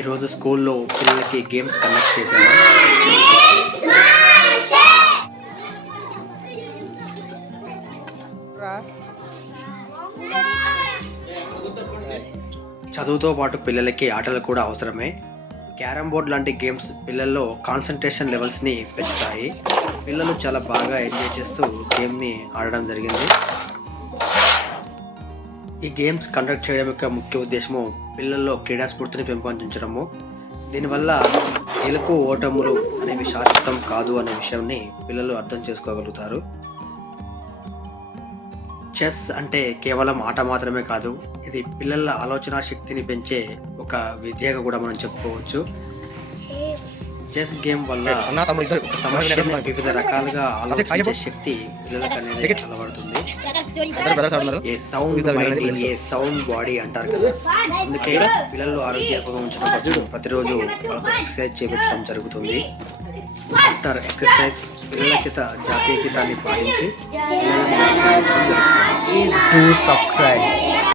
ఈరోజు స్కూల్లో పిల్లలకి గేమ్స్ కండక్ట్ చేశాను. చదువుతో పాటు పిల్లలకి ఆటలు కూడా అవసరమే. క్యారమ్ బోర్డ్ లాంటి గేమ్స్ పిల్లల్లో కాన్సన్ట్రేషన్ లెవెల్స్ని పెంచుతాయి. పిల్లలు చాలా బాగా ఎంజాయ్ చేస్తూ గేమ్ని ఆడడం జరిగింది. ఈ గేమ్స్ కండక్ట్ చేయడం యొక్క ముఖ్య ఉద్దేశము పిల్లల్లో క్రీడాస్ఫూర్తిని పెంపొందించడము. దీనివల్ల గెలుపు ఓటములు అనేవి శాశ్వతం కాదు అనే విషయాన్ని పిల్లలు అర్థం చేసుకోగలుగుతారు. చెస్ అంటే కేవలం ఆట మాత్రమే కాదు, ఇది పిల్లల ఆలోచన శక్తిని పెంచే ఒక విద్యగా కూడా మనం చెప్పుకోవచ్చు. చెస్ గేమ్ వల్ల ఒక సమస్యను వివిధ రకాలుగా ఆలోచించే శక్తి పిల్లలకు అనేది అలవడుతుంది. A sound mind in a sound body అంటారు కదా, అందుకే పిల్లలు ఆరోగ్యంగా ఉంచడం కోసం ప్రతిరోజు వాళ్ళతో ఎక్సర్సైజ్ చేయించడం జరుగుతుంది. ఆఫ్టర్ ఎక్సర్సైజ్ పిల్లల చేత జాతీయ గీతాన్ని పాటించి Please do subscribe.